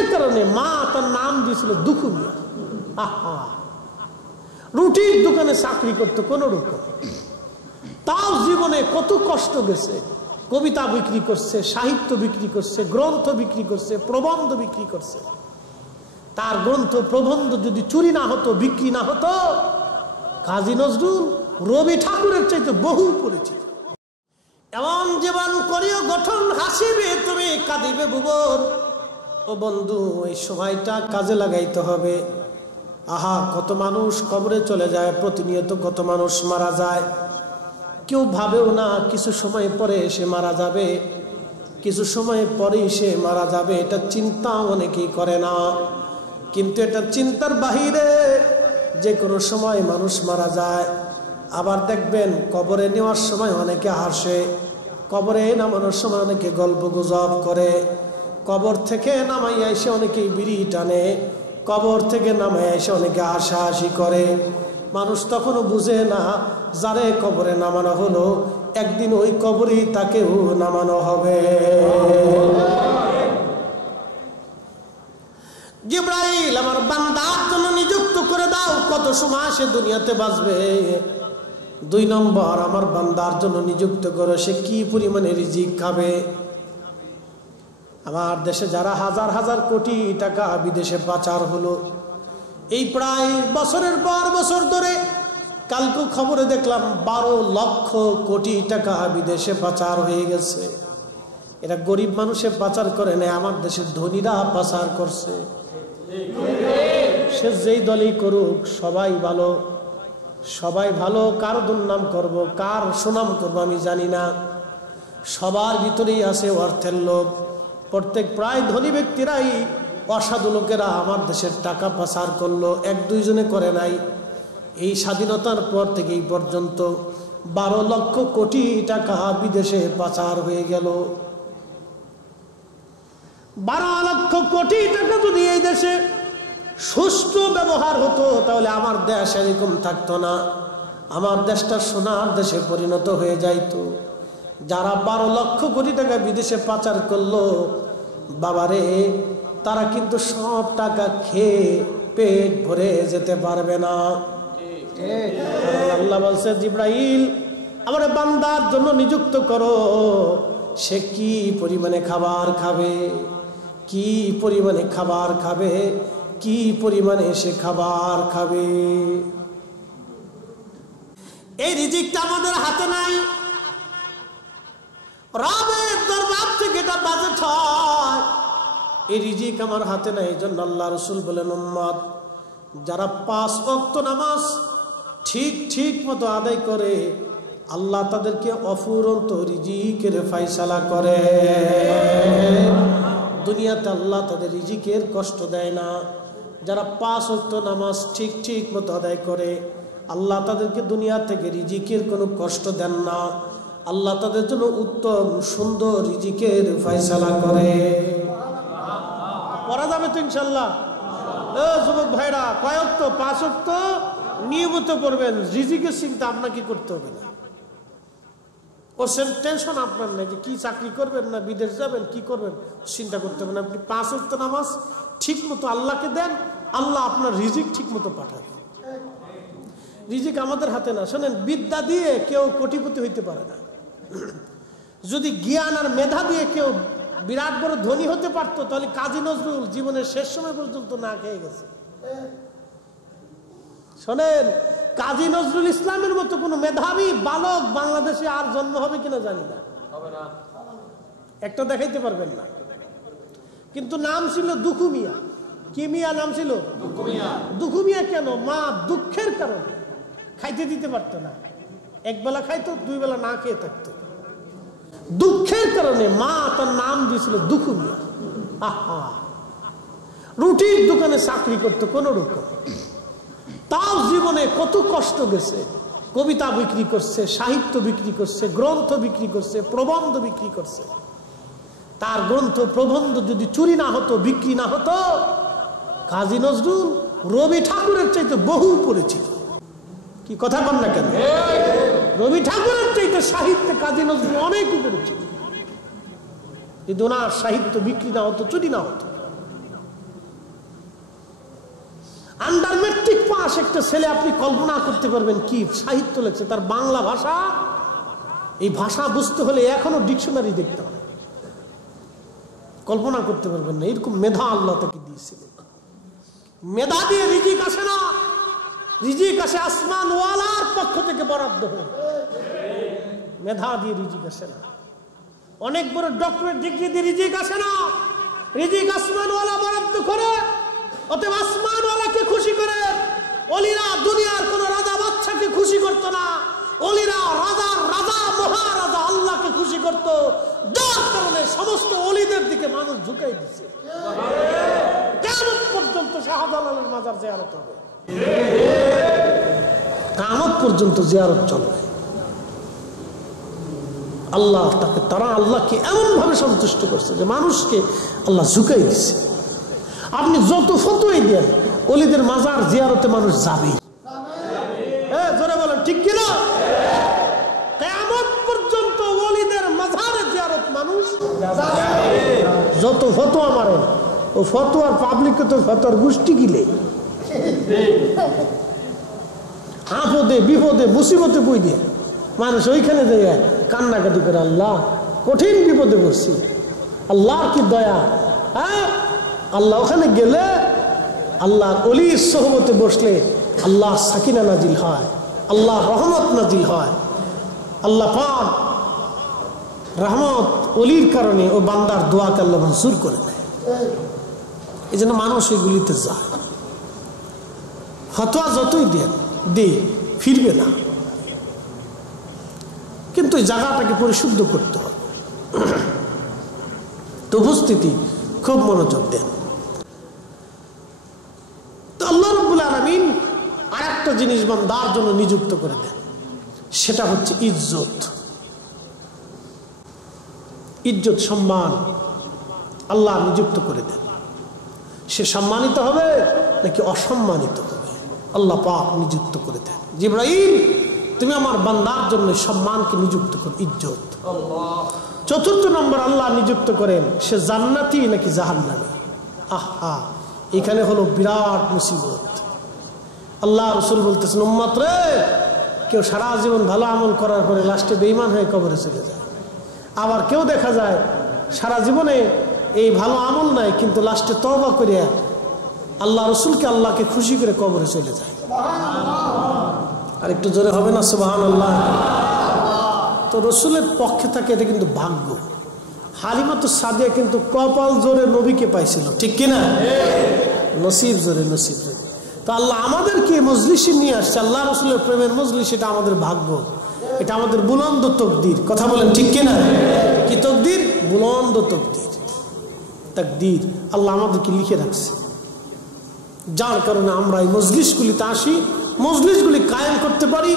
দুঃখের কারণে মা তার নাম দিয়েছিল দুঃখ মিয়া। আহা, রুটির দোকানে চাকরি করতো কোন রকম, তাও জীবনে কত কষ্ট গেছে। কবিতা বিক্রি করছে, সাহিত্য বিক্রি করছে, গ্রন্থ বিক্রি করছে, প্রবন্ধ বিক্রি করছে। তার গ্রন্থ প্রবন্ধ যদি চুরি না হতো, বিক্রি না হতো, কাজী নজরুল রবি ঠাকুরের চাইতে বহু পরিচিত। এমন জীবন করিও গঠন, হাসিবে তুমি কাঁদিবে ভুবন। ও বন্ধু, এই সময়টা কাজে লাগাইতে হবে। আহা, কত মানুষ কবরে চলে যায়, প্রতিনিয়ত কত মানুষ মারা যায়। কেউ ভাবেও না কিছু সময় পরে সে মারা যাবে, কিছু সময় পরেই সে মারা যাবে, এটা চিন্তা অনেকেই করে না। কিন্তু এটা চিন্তার বাহিরে, যে কোনো সময় মানুষ মারা যায়। আবার দেখবেন কবরে নেওয়ার সময় অনেকে হাসে, কবরে নামানোর সময় অনেকে গল্প গুজব করে, কবর থেকে নামাইয়া এসে অনেকেই বিড়ি টানে, কবর থেকে নামাইয়া এসে অনেকে হাসাহাসি করে। মানুষ তখনও বুঝে না, যারে কবরে নামানো হলো একদিন ওই কবরেই তাকেও নামানো হবে। জিবরাইল, আমার বান্দার জন্য নিযুক্ত করে দাও কত সময় সে দুনিয়াতে বাঁচবে। 2 নম্বর, আমার বান্দার জন্য নিযুক্ত করো সে কি পরিমাণে রিজিক খাবে। আমার দেশে যারা হাজার হাজার কোটি টাকা বিদেশে পাচার হলো, এই প্রায় বছরের পর বছর ধরে, কালকে খবরে দেখলাম 12 লক্ষ কোটি টাকা বিদেশে পাচার হয়ে গেছে। এরা গরিব মানুষে পাচার করে না, আমার দেশের ধনীরা পাচার করছে। সে যেই দলই করুক, সবাই ভালো, সবাই ভালো। কার দুর্নাম করব, কার সুনাম করব আমি জানি না। সবার ভিতরেই আছে অর্থের লোভ। প্রত্যেক প্রায় ধনী ব্যক্তিরাই, অসাধু লোকেরা আমার দেশের টাকা পাচার করলো, 1-2 জনে করে নাই। এই স্বাধীনতার পর থেকে এই পর্যন্ত 12 লক্ষ কোটি টাকা বিদেশে পাচার হয়ে গেল। 12 লক্ষ কোটি টাকা যদি এই দেশে সুষ্ঠু ব্যবহার হতো, তাহলে আমার দেশ এরকম থাকতো না, আমার দেশটা সোনার দেশে পরিণত হয়ে যাইতো। যারা 12 লক্ষ কোটি টাকা বিদেশে পাচার করলো, বাবারে, তারা কিন্তু সব টাকা খেয়ে পেট ভরে যেতে পারবে না। আল্লাহ বলছে, জিবরাইল, আমার বান্দার জন্য নিযুক্ত করো সে কি পরিমাণে খাবার খাবে, কি পরিমাণে খাবার খাবে, কি পরিমাণে সে খাবার খাবে। এই রিজিকটা আমাদের হাতে নাই, রবের দরবার থেকে এটা বাজেট হয়। এই রিজিক আমার হাতে নাই। এই জন্য আল্লাহ রাসূল বলেন, উম্মত যারা 5 ওয়াক্ত নামাজ ঠিক মতো আদায় করে, আল্লাহ তাদেরকে অফুরন্ত রিজিকের ফয়সালা করে। দুনিয়াতে আল্লাহ তাদের রিজিকের কষ্ট দেয় না। যারা 5 ওয়াক্ত নামাজ ঠিক মতো আদায় করে, আল্লাহ তাদেরকে দুনিয়া থেকে রিজিকের কোনো কষ্ট দেন না। আল্লাহ তাদের জন্য উত্তম সুন্দর রিজিকের ফয়সালা করে। পড়া যাবে তো ইনশাল্লাহ। যুবক ভাইরা, কয়েক তো 5 ওয়াক্ত নিয়মিত পড়বেন, রিজিকের চিন্তা আপনাকে করতে হবে না। কোশ্চেন টেনশন আপনার নাই যে কি চাকরি করবেন না বিদেশ যাবেন, কি করবেন, চিন্তা করতে হবে না। আপনি 5 ওয়াক্ত নামাজ ঠিক মতো আল্লাহকে দেন, আল্লাহ আপনার রিজিক ঠিক মতো পাঠাবে। রিজিক আমাদের হাতে না। শোনেন, বিদ্যা দিয়ে কেউ কোটিপতি হইতে পারে না। যদি জ্ঞান আর মেধা দিয়ে কেউ বিরাট বড় ধনী হতে পারতো, তাহলে কাজী নজরুল জীবনের শেষ সময় পর্যন্ত না খেয়ে গেছে। শোনেন, কাজী নজরুল ইসলামের মতো কোন মেধাবী বালক বাংলাদেশে আর জন্ম হবে কিনা জানি না, একটা দেখাইতে পারবেন না। কিন্তু নাম ছিল দুঃখু মিয়া। কি মিয়া নাম ছিল? দুঃখু মিয়া। কেন? মা দুঃখের কারণে খাইতে দিতে পারতো না, একবেলা খাইতো, 2 বেলা না খেয়ে থাকতো। দুঃখের কারণে মা তার নাম দিয়েছিল দুঃখু মিয়া। আহা, রুটির দোকানে চাকরি করতো কোন রকম, তাও জীবনে কত কষ্ট গেছে। কবিতা বিক্রি করছে, সাহিত্য বিক্রি করছে, গ্রন্থ বিক্রি করছে, প্রবন্ধ বিক্রি করছে। তার গ্রন্থ প্রবন্ধ যদি চুরি না হতো, বিক্রি না হতো, কাজী নজরুল রবি ঠাকুরের চাইতে বহু পরিচিত। কি কথা বল না কেন? রবি ঠাকুরের চাইতে সাহিত্যে কাজী নজরুল অনেক পরিচিত। যদি ওনার সাহিত্য বিক্রি না হতো, চুরি না হতো, আন্ডার মেট্রিক পাস একটা ছেলে, আপনি কল্পনা করতে পারবেন কি সাহিত্য লেখছে, তার বাংলা ভাষা, এই ভাষা বুঝতে হলে এখনো ডিকশনারি দেখতে হবে, কল্পনা করতে পারবেন না, এরকম মেধা আল্লাহ তাকে দিয়েছিলেন। মেধা দিয়ে রিজিক আসে না, রিজিক আসে আসমান ওয়ালার পক্ষ থেকে বরাদ্দ হয়ে, মেধা দিয়ে রিজিক আসে না। অনেক বড় ডক্টরেট ডিগ্রি দিয়ে রিজিক আসে না, রিজিক আসমান ওয়ালা বরাদ্দ করে। অতএব আসমান ওয়ালাকে খুশি করে। ওলিরা দুনিয়ার কোন রাজা বাদশাকে খুশি করতো না, ওলিরা রাজার রাজা মহারাজা আল্লাহকে খুশি করত, যার কারণে সমস্ত ওলিদের দিকে মানুষ ঝুঁকাই দিচ্ছে। কিয়ামত পর্যন্ত শাহজালালের মাজার জিয়ারত হবে, কিয়ামত পর্যন্ত জিয়ারত চলবে। আল্লাহ তাকে, তারা আল্লাহকে এমন ভাবে সন্তুষ্ট করছে যে মানুষকে আল্লাহ ঝুঁকাই দিচ্ছে। আপনি যত ফতোয়াই দেন, ওলিদের মাজার জিয়ারতে মানুষ যাবে। জোরে বলেন ঠিক কিনা? কিয়ামত পর্যন্ত ওলিদের মাজারে জিয়ারত মানুষ যত ফতোয়া মারেন, ও ফতোয়ার পাবলিককে তো ফতোয়ার গোষ্ঠী গিলে, আপদে বিপদে মুসিবতে বই দিয়ে মানুষ ওইখানে যায় কান্নাকাটি করে, আল্লাহ কঠিন বিপদে পড়ছি, আল্লাহ কি দয়া। হ্যাঁ, আল্লাহ ওখানে গেলে, আল্লাহ অলির সোহবতে বসলে আল্লাহ সাকিনা নাজিল হয়, আল্লাহ রহমত নাজিল হয়। আল্লাহ পাক রহমত অলির কারণে ও বান্দার দোয়াকে আল্লাহ মঞ্জুর করে দেয়। এই জন্য মানুষ এগুলিতে যায়। ফতোয়া যতই দেন দে, ফিরবে না, কিন্তু এই জায়গাটাকে পরিশুদ্ধ করতে হবে। তো উপস্থিতি খুব মনোযোগ দেন। তো আল্লাহ রাব্বুল আলামিন আর একটা জিনিস বান্দার জন্য নিযুক্ত করে দেন, সেটা হচ্ছে ইজ্জত। ইজ্জত সম্মান আল্লাহ নিযুক্ত করে দেন। সে সম্মানিত হবে নাকি অসম্মানিত হবে, আল্লাহ পাক নিযুক্ত করে দেন। জিবরাইল, তুমি আমার বান্দার জন্য সম্মানকে নিযুক্ত করো, ইজ্জত। চতুর্থ নম্বর আল্লাহ নিযুক্ত করেন, সে জান্নাতি নাকি জাহান্নামী। আহা, এখানে হলো বিরাট মুসিবত। আল্লাহ রাসূল বলতেছেন, উম্মত রে, কেউ সারা জীবন ভালো আমল করার পরে লাস্টে বেঈমান হয়ে কবরে চলে যায়। আবার কেউ দেখা যায় সারা জীবনে এই ভালো আমল নাই, কিন্তু লাস্টে তওবা করে আল্লাহ রাসূলকে, আল্লাহকে খুশি করে কবরে চলে যায়। আর একটু জোরে হবে না সুবহানাল্লাহ? তো রসুলের পক্ষে থাকে, এটা কিন্তু ভাগ্য। হালিমাতু সাদিয়া কিন্তু কপাল জোরে নবীকে পাইছিল, ঠিক কিনা? নসিব জোরে, নসিব জোরে। তো আল্লাহ আমাদেরকে মজলিসে নিয়ে আসছে, আল্লাহ রসুলের প্রেমের মজলিস, এটা আমাদের ভাগ্য, এটা আমাদের বুলন্দ তকদির। কথা বলেন ঠিক কিনা? কি তকদির? বুলন্দ তকদির, তাকদীর আল্লাহ আমাদেরকে লিখে রাখছে। যার কারণে আমরা এই মজলিসগুলিতে আসি, মজলিসগুলি কায়েম করতে পারি,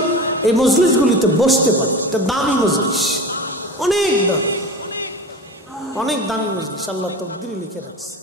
এই মজলিসগুলিতে বসতে পারি। এটা দামি মজলিস, অনেক দামি, অনেক দামি মজলিস, আল্লাহ তকদিরে লিখে রাখছে।